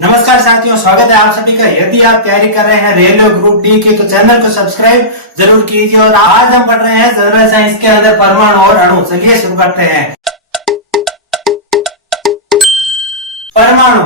नमस्कार साथियों, स्वागत है आप सभी का। यदि आप तैयारी कर रहे हैं रेलवे ग्रुप डी की तो चैनल को सब्सक्राइब जरूर कीजिए। और आज हम पढ़ रहे हैं जनरल साइंस के अंदर परमाणु और अणु। चलिए शुरू करते हैं। परमाणु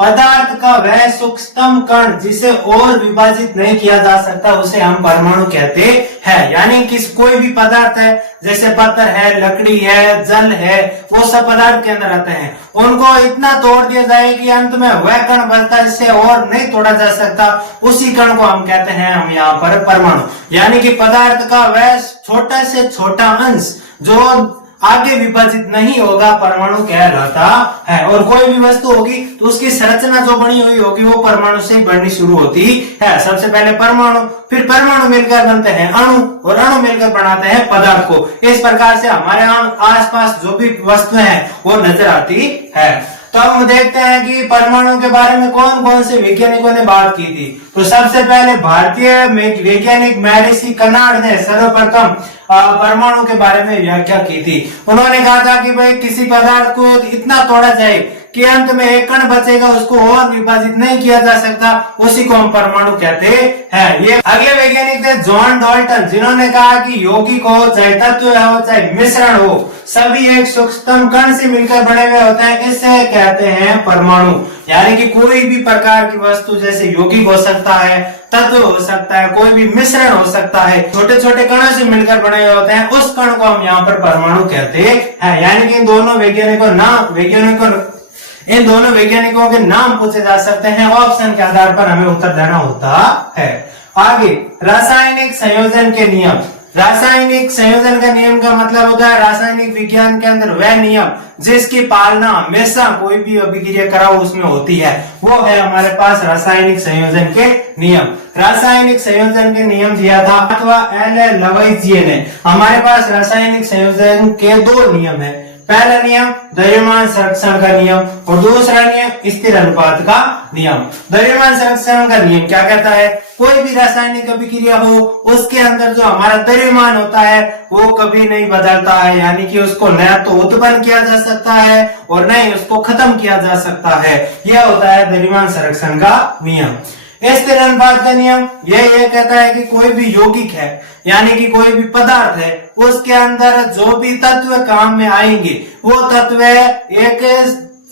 पदार्थ का वह सूक्ष्मतम कण जिसे और विभाजित नहीं किया जा सकता उसे हम परमाणु कहते हैं। यानी कि कोई भी पदार्थ है, जैसे पत्थर है, लकड़ी है, जल है, वो सब पदार्थ के अंदर आते हैं। उनको इतना तोड़ दिया जाए कि अंत में वह कण बचता है जिसे और नहीं तोड़ा जा सकता, उसी कण को हम कहते हैं हम यहाँ पर परमाणु। यानी कि पदार्थ का वह छोटा से छोटा अंश जो आगे विभाजित नहीं होगा परमाणु कहलाता है। और कोई भी वस्तु होगी तो उसकी संरचना जो बनी हुई होगी वो परमाणु से बननी शुरू होती है। सबसे पहले परमाणु, फिर परमाणु मिलकर बनते हैं अणु, और अणु मिलकर बनाते हैं पदार्थ को। इस प्रकार से हमारे आसपास जो भी वस्तुएं हैं वो नजर आती है। तो हम देखते हैं कि परमाणु के बारे में कौन कौन से वैज्ञानिकों ने बात की थी। तो सबसे पहले भारतीय वैज्ञानिक महर्षि कनाड ने सर्वप्रथम परमाणु के बारे में व्याख्या की थी। उन्होंने कहा था कि भाई किसी पदार्थ को इतना तोड़ा जाए कि अंत में एक कण बचेगा, उसको और विभाजित नहीं किया जा सकता, उसी को हम परमाणु कहते हैं। ये अगले वैज्ञानिक थे जॉन डाल्टन, जिन्होंने कहा कि यौगिक हो, चाहे तत्व हो, चाहे मिश्रण हो, सभी एक सूक्ष्मतम कण से मिलकर बने हुए होते हैं, इसे कहते हैं परमाणु। यानी कि कोई भी प्रकार की वस्तु, जैसे यौगिक हो सकता है, तत्व हो सकता है, कोई भी मिश्रण हो सकता है, छोटे छोटे कणों से मिलकर बने हुए होते हैं, उस कण को हम यहाँ पर परमाणु कहते हैं। यानी कि इन दोनों वैज्ञानिकों के नाम पूछे जा सकते हैं। ऑप्शन के आधार पर हमें उत्तर देना होता है। आगे रासायनिक संयोजन के नियम। रासायनिक संयोजन का नियम का मतलब होता है रासायनिक विज्ञान के अंदर वह नियम जिसकी पालना हमेशा कोई भी अभिक्रिया कराओ उसमें होती है, वो है हमारे पास रासायनिक संयोजन के नियम। रासायनिक संयोजन के नियम दिया था अथवा एल लवाइजिए ने। हमारे पास रासायनिक संयोजन के दो नियम है। पहला नियम द्रव्यमान संरक्षण का नियम और दूसरा नियम स्थिर अनुपात का नियम। द्रव्यमान संरक्षण का नियम क्या कहता है? कोई भी रासायनिक अभिक्रिया हो उसके अंदर जो हमारा द्रव्यमान होता है वो कभी नहीं बदलता है। यानी कि उसको न तो उत्पन्न किया जा सकता है और न ही उसको खत्म किया जा सकता है। यह होता है द्रव्यमान संरक्षण का नियम। स्थिर अनुपात का नियम ये कहता है कि कोई भी यौगिक है, यानी कि कोई भी पदार्थ है, उसके अंदर जो भी तत्व काम में आएंगे वो तत्व एक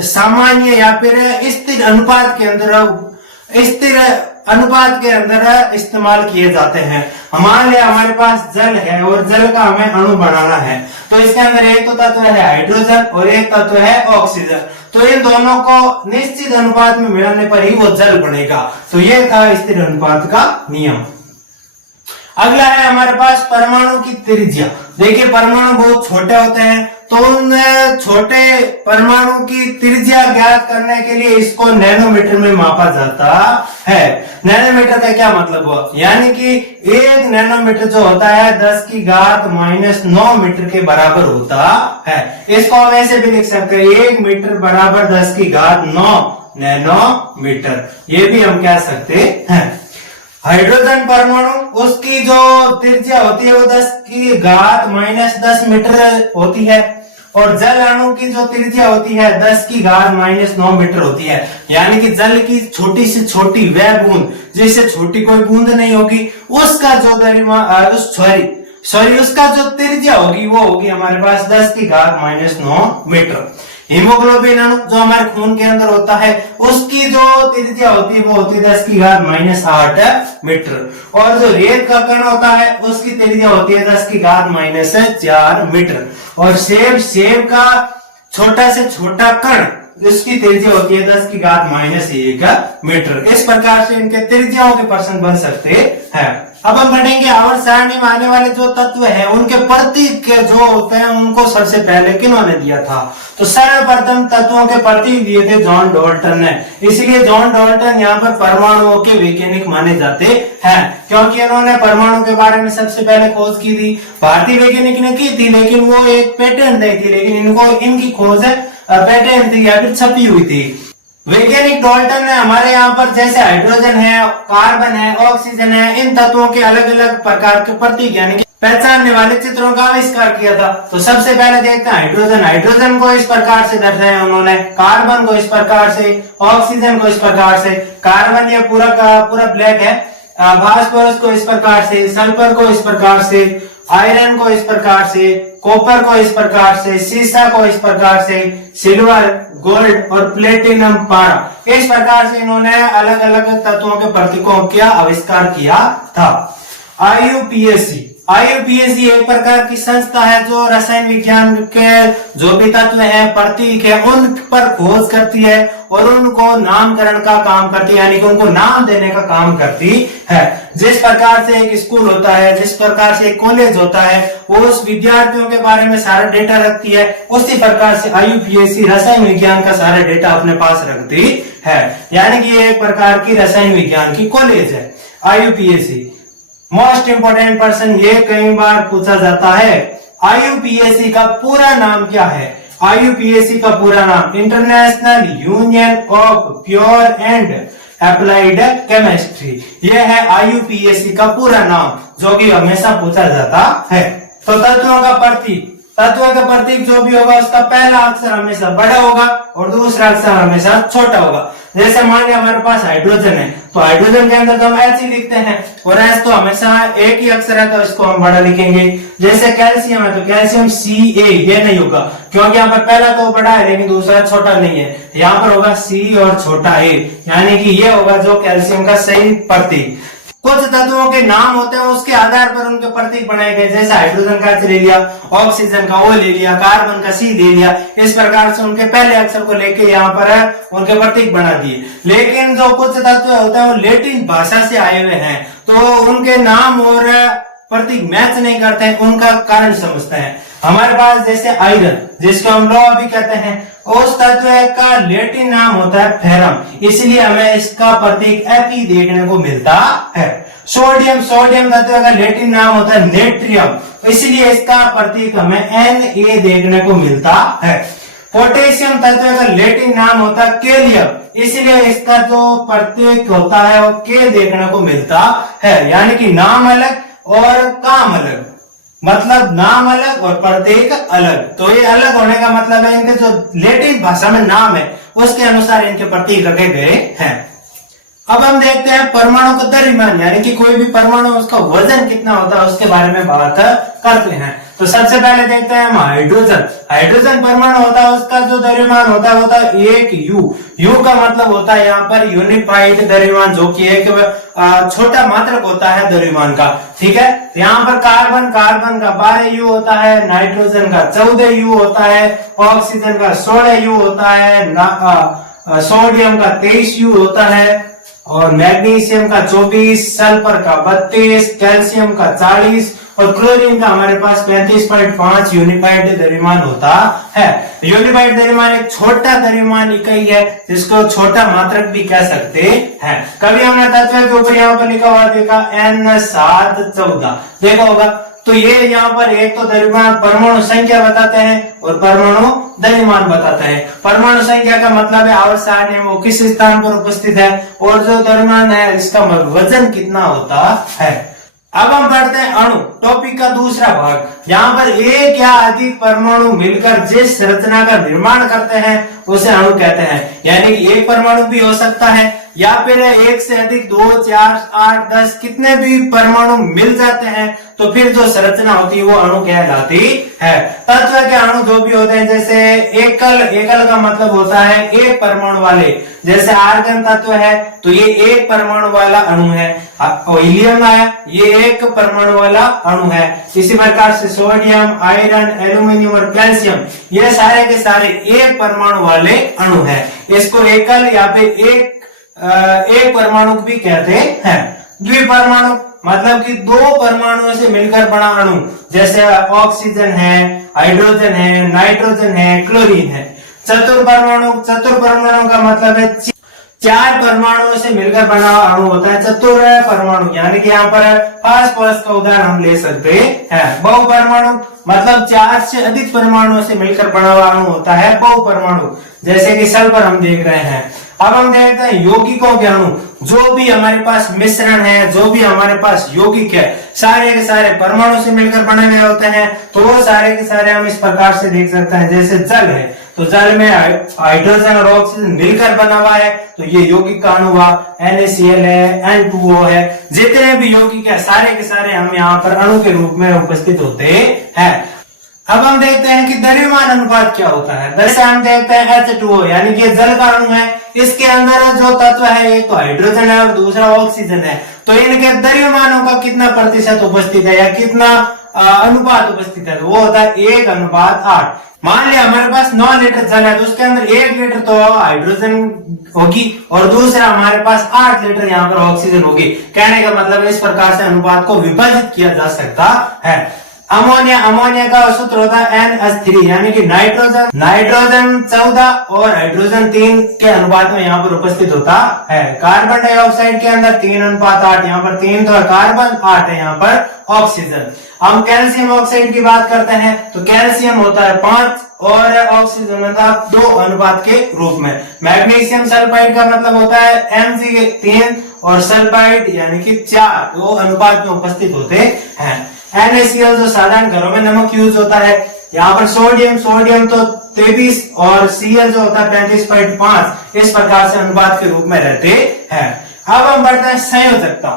सामान्य या फिर स्थिर अनुपात के अंदर इस्तेमाल किए जाते हैं। मान लिया हमारे पास जल है और जल का हमें अणु बनाना है, तो इसके अंदर एक तो तत्व है हाइड्रोजन और एक तत्व है ऑक्सीजन। तो इन दोनों को निश्चित अनुपात में मिलाने पर ही वो जल बनेगा। तो ये था स्थिर अनुपात का नियम। अगला है हमारे पास परमाणु की त्रिज्या। देखिए परमाणु बहुत छोटे होते हैं, तो उन छोटे परमाणु की त्रिज्या ज्ञात करने के लिए इसको नैनोमीटर में मापा जाता है। नैनोमीटर का क्या मतलब हुआ? यानी कि एक नैनोमीटर जो होता है 10⁻⁹ मीटर के बराबर होता है। इसको हम ऐसे भी लिख सकते हैं 1 मीटर बराबर 10⁹ नैनोमीटर। ये भी हम कह सकते हैं। हाइड्रोजन परमाणु उसकी जो त्रिज्या होती है वो 10⁻⁻10 मीटर होती है, और जल अणु की जो त्रिज्या होती है 10⁻�9 मीटर होती है। यानी कि जल की छोटी से छोटी वह बूंद, जिससे छोटी कोई बूंद नहीं होगी, उसका जो उसका जो त्रिज्या होगी वो होगी हमारे पास 10⁻⁹ मीटर। हीमोग्लोबिन अणु जो हमारे खून के अंदर होता है उसकी जो त्रिज्या होती है वो होती है 10⁻⁸ मीटर, और जो रेत का कण होता है उसकी त्रिज्या होती है 10⁻⁴ मीटर, और सेब का छोटा से छोटा कण उसकी त्रिज्या होती है 10⁻⁴ मीटर। इस प्रकार से इनके त्रिज्याओं के प्रश्न बन सकते हैं। अब हम पढ़ेंगे आवर्त सारणी में आने वाले जो तत्व हैं उनके प्रतीक के जो होते हैं उनको सबसे पहले किन्होंने दिया था? तो सर्वप्रथम तत्वों के प्रतीक दिए थे जॉन डाल्टन ने। इसलिए जॉन डाल्टन यहाँ पर परमाणुओं के वैज्ञानिक माने जाते हैं, क्योंकि इन्होंने परमाणु के बारे में सबसे पहले खोज की थी। भारतीय वैज्ञानिक ने की थी लेकिन वो एक पेटेंट नहीं थी, लेकिन इनकी खोज पेटेंट थी या फिर छपी हुई थी। वैज्ञानिक डाल्टन ने हमारे यहाँ पर जैसे हाइड्रोजन है, कार्बन है, ऑक्सीजन है, इन तत्वों के अलग अलग प्रकार के प्रतीक यानी कि पहचानने वाले चित्रों का आविष्कार किया था। तो सबसे पहले देखते हैं हाइड्रोजन। हाइड्रोजन को इस प्रकार से दर्शाया उन्होंने, कार्बन को इस प्रकार से, ऑक्सीजन को इस प्रकार से। कार्बन ये पूरा का पूरा ब्लैक है, फास्फोरस को इस प्रकार से, सल्फर को इस प्रकार से, आयरन को इस प्रकार से, कॉपर को इस प्रकार से, सीसा को इस प्रकार से, सिल्वर, गोल्ड और प्लेटिनम पारा, इस प्रकार से इन्होंने अलग अलग तत्वों के प्रतीकों का आविष्कार किया था। आईयूपीएसी एक प्रकार की संस्था है जो रसायन विज्ञान के जो भी तत्व है, प्रतीक है, उन पर खोज करती है और उनको नामकरण का काम करती है, यानी कि उनको नाम देने का काम करती है। जिस प्रकार से एक स्कूल होता है, जिस प्रकार से एक कॉलेज होता है, वो उस विद्यार्थियों के बारे में सारा डेटा रखती है, उसी प्रकार से आईयूपीएसी रसायन विज्ञान का सारा डेटा अपने पास रखती है, यानी कि एक प्रकार की रसायन विज्ञान की कॉलेज है आईयूपीएसी। मोस्ट इंपोर्टेंट पर्सन, ये कई बार पूछा जाता है, आईयूपीएसी का पूरा नाम क्या है? आईयूपीएसी का पूरा नाम international union of pure and applied chemistry, यह है आईयूपीएसी का पूरा नाम, जो कि हमेशा पूछा जाता है। तो तत्वों का प्रतीक, तत्व का प्रतीक जो भी होगा उसका पहला अक्षर हमेशा बड़ा होगा और दूसरा अक्षर हमेशा छोटा होगा। जैसे मान लिया हमारे पास हाइड्रोजन है, तो हाइड्रोजन के अंदर तो हम एच ही लिखते हैं और एच तो हमेशा एक ही अक्षर है, तो इसको हम बड़ा लिखेंगे। जैसे कैल्शियम है तो कैल्शियम Ca, ये नहीं होगा क्योंकि यहाँ पर पहला तो बड़ा है लेकिन दूसरा छोटा नहीं है, यहाँ पर होगा C और छोटा A, यानी कि ये होगा जो कैल्शियम का सही प्रतीक। कुछ तत्वों के नाम होते हैं उसके आधार पर उनके प्रतीक बनाए गए, जैसे हाइड्रोजन का H ले लिया, ऑक्सीजन का O ले लिया, कार्बन का C ले लिया, इस प्रकार से उनके पहले अक्षर को लेके यहाँ पर उनके प्रतीक बना दिए। लेकिन जो कुछ तत्व होते हैं वो लैटिन भाषा से आए हुए हैं, तो उनके नाम और प्रतीक मैच नहीं करते हैं, उनका कारण समझते हैं। हमारे पास जैसे आयरन, जिसको हम लोहा भी कहते हैं, उस तत्व का लैटिन नाम होता है फेरम, इसलिए हमें इसका प्रतीक Fe देखने को मिलता है। सोडियम तत्व का लैटिन नाम होता है नेट्रियम, इसलिए इसका प्रतीक हमें Na देखने को मिलता है। पोटेशियम तत्व का लैटिन नाम होता है कैलियम, इसलिए इसका जो प्रतीक होता है वो K देखने को मिलता है, यानी कि नाम अलग और काम अलग, मतलब नाम अलग और प्रतीक अलग। तो ये अलग होने का मतलब है इनके जो लैटिन भाषा में नाम है उसके अनुसार इनके प्रतीक रखे गए हैं। अब हम देखते हैं परमाणु का द्रव्यमान, यानी कि कोई भी परमाणु उसका वजन कितना होता है उसके बारे में बात करते हैं। तो सबसे पहले देखते हैं हम हाइड्रोजन परमाणु होता है, उसका जो द्रव्यमान होता है एक यू का मतलब होता है यहाँ पर यूनिफाइड द्रव्यमान, जो कि एक छोटा मात्रक होता है द्रव्यमान का, ठीक है। यहाँ पर कार्बन का 12 यू होता है, नाइट्रोजन का 14 यू होता है, ऑक्सीजन का 16 यू होता है, सोडियम का 23 यू होता है और मैग्नीशियम का 24, सल्फर का 32, कैल्शियम का 40 और क्लोरीन का हमारे पास 35.5 यूनिफाइड द्रव्यमान होता है। यूनिफाइड द्रव्यमान एक छोटा द्रव्यमान इकाई है जिसको छोटा मात्रक भी कह सकते हैं। कभी हमने तत्व के ऊपर यहाँ पर लिखा हुआ देखा N714 देखा होगा, तो ये यहाँ पर एक तो द्रव्यमान परमाणु संख्या बताते हैं और परमाणु द्रव्यमान बताते हैं। परमाणु संख्या का मतलब है आवर्त सारणी में वो किस स्थान पर उपस्थित है, और जो द्रव्यमान है इसका वजन कितना होता है। अब हम पढ़ते हैं अणु, टॉपिक का दूसरा भाग। यहाँ पर एक या अधिक परमाणु मिलकर जिस संरचना का निर्माण करते हैं उसे अणु कहते हैं, यानी कि एक परमाणु भी हो सकता है या फिर एक से अधिक 2, 4, 8, 10 कितने भी परमाणु मिल जाते हैं तो फिर जो संरचना होती है वो अणु कहलाती है। तत्व के अणु जो भी होते हैं, जैसे एकल का मतलब होता है एक परमाणु वाले, जैसे आर्गन तत्व है तो ये एक परमाणु वाला अणु है। हीलियम है ये एक परमाणु वाला अणु है। इसी प्रकार से सोडियम, आयरन, एल्यूमिनियम और कैल्शियम ये सारे के सारे एक परमाणु वाले अणु है। इसको एकल या फिर एक परमाणु भी कहते हैं। द्विपरमाणु मतलब कि 2 परमाणुओं से मिलकर बना अणु, जैसे ऑक्सीजन है, हाइड्रोजन है, नाइट्रोजन है, क्लोरीन है। चतुर्परमाणु का मतलब है 4 परमाणुओं से मिलकर बना अणु होता है चतुर परमाणु, यानी कि यहाँ पर फास्फोरस का उदाहरण हम ले सकते हैं। बहुपरमाणु मतलब 4 से अधिक परमाणुओं से मिलकर बना हुआ अणु होता है बहुपरमाणु, जैसे कि सल्फर हम देख रहे हैं। अब हम देखते हैं यौगिकों के अणु। जो भी हमारे पास मिश्रण है, जो भी हमारे पास यौगिक है, सारे के सारे परमाणु से मिलकर बने हुए होते हैं। तो वो सारे के सारे हम इस प्रकार से देख सकते हैं। जैसे जल है तो जल में हाइड्रोजन और ऑक्सीजन मिलकर बना हुआ है, तो ये यौगिक का अणु हुआ। NaCl है, N2O है, जितने भी यौगिक है सारे के सारे हम यहाँ पर अणु के रूप में उपस्थित होते हैं। अब हम देखते हैं कि द्रव्यमान अनुपात क्या होता है। जैसे हम देखते हैं H2O यानी कि जल का अणु है, इसके अंदर जो तत्व है एक तो हाइड्रोजन है और दूसरा ऑक्सीजन है। तो इनके द्रव्यमानों का कितना प्रतिशत उपस्थित है या कितना अनुपात उपस्थित है, तो वो होता है 1:8। मान लिया हमारे पास 9 लीटर जल है, तो उसके अंदर 1 लीटर तो हाइड्रोजन होगी और दूसरा हमारे पास 8 लीटर यहाँ पर ऑक्सीजन होगी। कहने का मतलब इस प्रकार से अनुपात को विभाजित किया जा सकता है। अमोनिया का सूत्र होता है NH3 यानी कि नाइट्रोजन 14 और हाइड्रोजन 3 के अनुपात में यहाँ पर उपस्थित होता है। कार्बन डाइऑक्साइड के अंदर 3:8, यहाँ पर 3 तो है कार्बन, 8 है यहाँ पर ऑक्सीजन। हम कैल्शियम ऑक्साइड की बात करते हैं तो कैल्शियम होता है 5 और ऑक्सीजन होता है 2 अनुपात के रूप में। मैग्नीशियम सल्फाइड का मतलब होता है Mg 3 और सल्फाइड यानी कि 4, 2 अनुपात में उपस्थित होते हैं। NaCl जो साधारण घरों में नमक यूज होता है, यहाँ पर सोडियम तो 23 और Cl जो होता है 35.5, इस प्रकार से अनुपात के रूप में रहते हैं। अब हम बढ़ते हैं संयोजकता।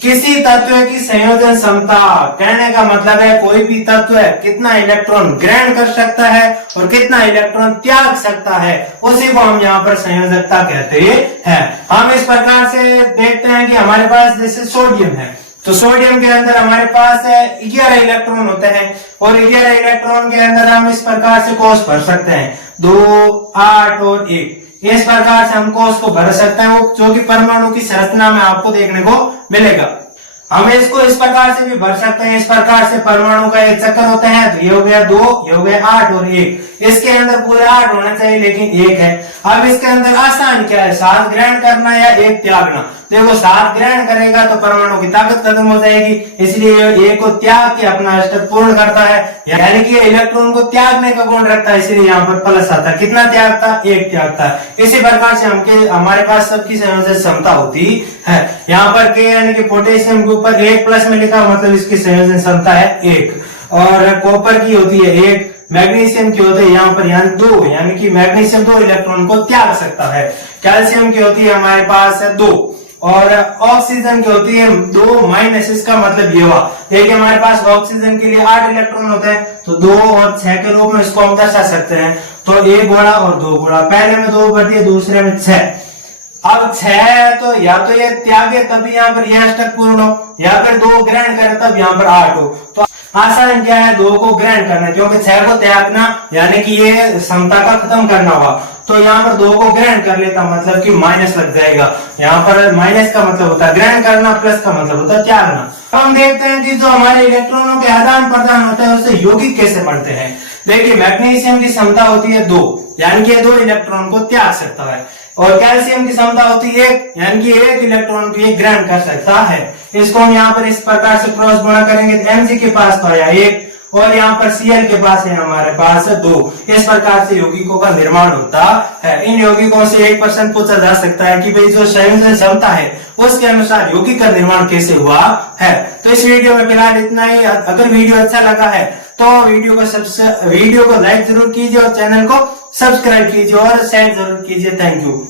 किसी तत्व की संयोजन क्षमता, कहने का मतलब है कोई भी तत्व है कितना इलेक्ट्रॉन ग्रहण कर सकता है और कितना इलेक्ट्रॉन त्याग सकता है, उसी को हम यहाँ पर संयोजकता कहते हैं। हम इस प्रकार से देखते हैं कि हमारे पास जैसे सोडियम है, तो सोडियम के अंदर हमारे पास 11 इलेक्ट्रॉन होते हैं और 11 इलेक्ट्रॉन के अंदर हम इस प्रकार से कोष भर सकते हैं, 2, 8 और 1। इस प्रकार से हम कोष को भर सकते हैं, वो जो कि परमाणु की संरचना में आपको देखने को मिलेगा। हम इसको इस प्रकार से भी भर सकते हैं। इस प्रकार से परमाणु का एक चक्कर होते हैं, तो ये हो गया 2, ये हो गया 8 और 1। इसके अंदर पूरे 8 होना चाहिए लेकिन 1 है। अब इसके अंदर आसान क्या है, 7 ग्रहण करना या 1 त्यागना। देखो 7 ग्रहण करेगा तो परमाणु की ताकत खत्म हो जाएगी, इसलिए 1 को त्याग के अपना अष्टक पूर्ण करता है, यानी कि इलेक्ट्रॉन को त्यागने का गुण रखता है, इसलिए यहाँ पर प्लस आता है। कितना त्यागता, 1 त्यागता है। इसी प्रकार से हमारे पास सबकी संयोजन क्षमता होती है। यहाँ पर K यानी कि पोटेशियम के ऊपर 1 प्लस में लिखा, मतलब इसकी संयोजन क्षमता है 1। और कॉपर की होती है 1, मैग्नीशियम की होती है यहाँ पर 2, यानी कि मैग्नीशियम 2 इलेक्ट्रॉन को त्याग सकता है। कैल्शियम की होती है हमारे पास 2 और ऑक्सीजन की होती है 2 माइनस, इसका मतलब ये हुआ। देखिए हमारे पास ऑक्सीजन के लिए 8 इलेक्ट्रॉन होते हैं, तो 2 और 6 के रूप में इसको हम दर्शा सकते हैं। तो 1 गुणा और 2 गुणा, पहले में 2 बढ़ती है, दूसरे में 6। अब 6 है तो या तो ये त्यागे तभी यहाँ पर यह अष्टक पूर्ण हो, या फिर 2 ग्रहण करे तब यहाँ पर 8 हो। तो आसान क्या है, 2 को ग्रहण करना, क्योंकि 6 को त्यागना यानी कि ये क्षमता का खत्म करना हुआ। तो यहाँ पर 2 को ग्रहण कर लेता, मतलब कि माइनस लग जाएगा। यहाँ पर माइनस का मतलब होता है ग्रहण करना, प्लस का मतलब होता है त्यागना। हम देखते हैं कि जो हमारे इलेक्ट्रॉनों के आदान प्रदान होता है उससे यौगिक कैसे बनते हैं। देखिए मैग्नीशियम की क्षमता होती है 2, यानी कि 2 इलेक्ट्रॉन को त्याग सकता है, और कैल्शियम की क्षमता होती है 1, यानी कि 1 इलेक्ट्रॉन को ग्रहण कर सकता है। इसको हम यहाँ पर इस प्रकार से क्रॉस गुणा करेंगे, तो Mg के पास तो आया 1 और यहाँ पर Cl के पास है हमारे पास 2। इस प्रकार से यौगिकों का निर्माण होता है। इन यौगिकों से एक प्रश्न पूछा जा सकता है कि भाई जो संयोजन क्षमता है उसके अनुसार यौगिक का निर्माण कैसे हुआ है। तो इस वीडियो में फिलहाल इतना ही। अगर वीडियो अच्छा लगा है तो वीडियो को लाइक जरूर कीजिए और चैनल को सब्सक्राइब कीजिए और शेयर जरूर कीजिए। Thank you.